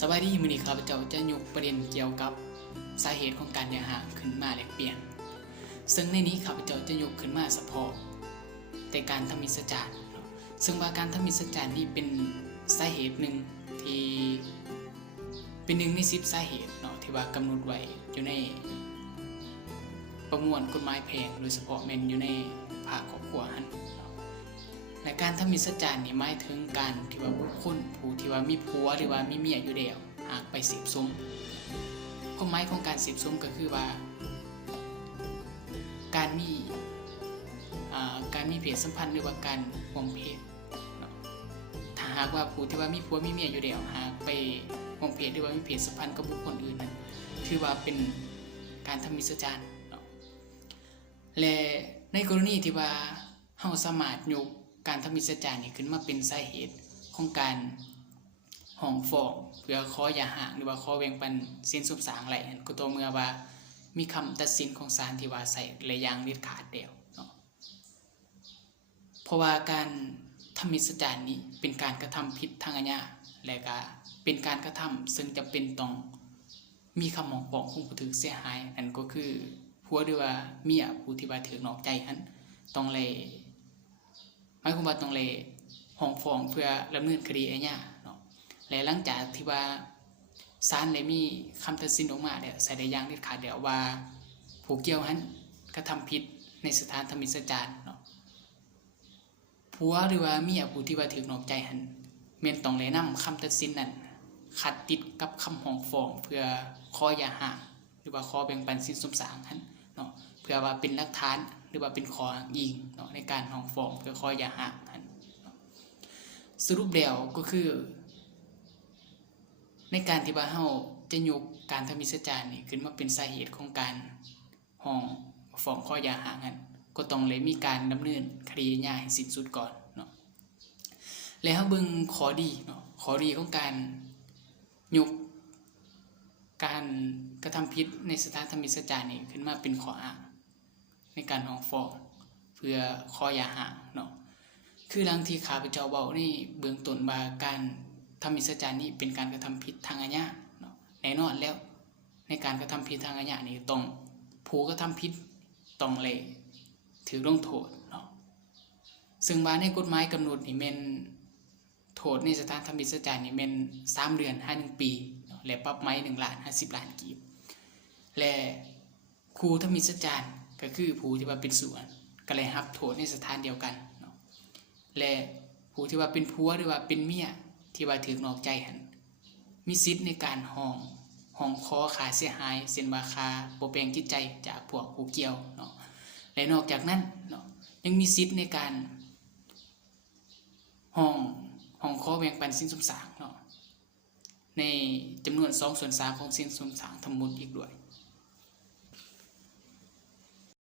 สวัสดีมื้อนี้ข้าพเจ้าจะยกประเด็นเกี่ยวกับสาเหตุของการหย่าร้างขึ้นมาแลกเปลี่ยนซึ่งในนี้ข้าพเจ้าจะยกขึ้นมาเฉพาะแต่การทำมิสจารซึ่งว่าการทำมิสจารนี่เป็นสาเหตุหนึ่งที่เป็นหนึ่งใน10สาเหตุเนาะที่ว่ากำหนดไว้อยู่ในประมวลกฎหมายแพ่งโดยเฉพาะแม่นอยู่ในภาคครอบครัวหั่นและการทำมิสจารนี่หมายถึงการที่ว่าบุคคลผู้ที่ว่ามีผัวหรือว่ามีเมียอยู่แล้วหากไปเสพสมความหมายของการเสพสมก็คือว่าการมีเพศสัมพันธ์หรือว่าการร่วมเพศถ้าหากว่าผู้ที่ว่ามีผัวมีเมียอยู่แล้วหากไปร่วมเพศหรือว่ามีเพศสัมพันธ์กับบุคคลอื่นนั้นถือว่าเป็นการทำมิสจารและในกรณีที่ว่าเฮาสามารถยกการทำมิสจารนี่ขึ้นมาเป็นสาเหตุของการห้องฟ้องเพื่อขอหย่าร้างหรือว่าขอแบ่งปันสินสมสางอะไรนั่นก็ต่อเมื่อว่ามีคำตัดสินของศาลที่ว่าใส่และอย่างเด็ดขาดแล้วเนาะเพราะว่าการทำมิสจารนี้เป็นการกระทำผิดทางอาญาและก็เป็นการกระทำซึ่งจะเป็นต้องมีคำห้องฟ้องของผู้ถูกเสียหายนั่นก็คือผัวหรือว่าเมียผู้ที่ว่าถูกนอกใจนั้นต้องเลยหมายความว่าต้องเลยห้องฟ้องเพื่อดำเนินคดีอาญาเนาะและหลังจากที่ว่าศาลได้มีคำตัดสินออกมาแล้วใส่ได้อย่างเด็ดขาดแล้วว่าผู้เกี่ยวนั้นกระทำผิดในสถานทำมิสจารเนาะผัวหรือว่าเมียผู้ที่ว่าถูกนอกใจนั้นแม่นต้องได้นำคำตัดสินนั้นขัดติดกับคำห้องฟ้องเพื่อขอหย่าร้างหรือว่าขอแบ่งปันสินสมสางนั้นเนาะเพื่อว่าเป็นหลักฐานหรือว่าเป็นข้ออ้างอิงเนาะในการห้องฟ้องเพื่อขอหย่าร้างนั้นสรุปแล้วก็คือในการที่ว่าเฮาจะยกการทำมิสจารนี่ขึ้นมาเป็นสาเหตุของการห้องฟ้องขอหย่าร้างนั้นก็ต้องเลยมีการดำเนินคดีอาญาให้สิ้นสุดก่อนเนาะแล้วเฮาเบิ่งข้อดีเนาะข้อดีของการยกการกระทำผิดในสถานทำมิสจารนี่ขึ้นมาเป็นข้ออ้างในการห้องฟ้องเพื่อขอหย่าร้างเนาะคือดังที่ข้าพเจ้าเว้าในเบื้องต้นว่าการทำมิสจารนี้เป็นการกระทำผิดทางอาญาเนาะแน่นอนแล้วในการกระทำผิดทางอาญานี่ต้องผู้กระทำผิดต้องเลยถือลงโทษเนาะซึ่งว่าในกฎหมายกำหนดนี่แม่นโทษในสถานทำมิสจารนี่แม่น3 เดือน1 ปีเนาะและปรับไม้1,50,000,000 กีบและครูทำมิสจารก็คือผู้ที่ว่าเป็นส่วนก็เลยรับโทษในสถานเดียวกันเนาะและผู้ที่ว่าเป็นผัวหรือว่าเป็นเมียที่ว่าถูกนอกใจหั่นมีสิทธิ์ในการห้องขอค่าเสียหายเช่นว่าค่าบ่แปลงจิตใจจากพวกผู้เกี่ยวเนาะและนอกจากนั้นเนาะยังมีสิทธิ์ในการห้องขอแบ่งปันสินสมสางเนาะในจำนวน2/3ของสินสมสางทั้งหมดอีกด้วย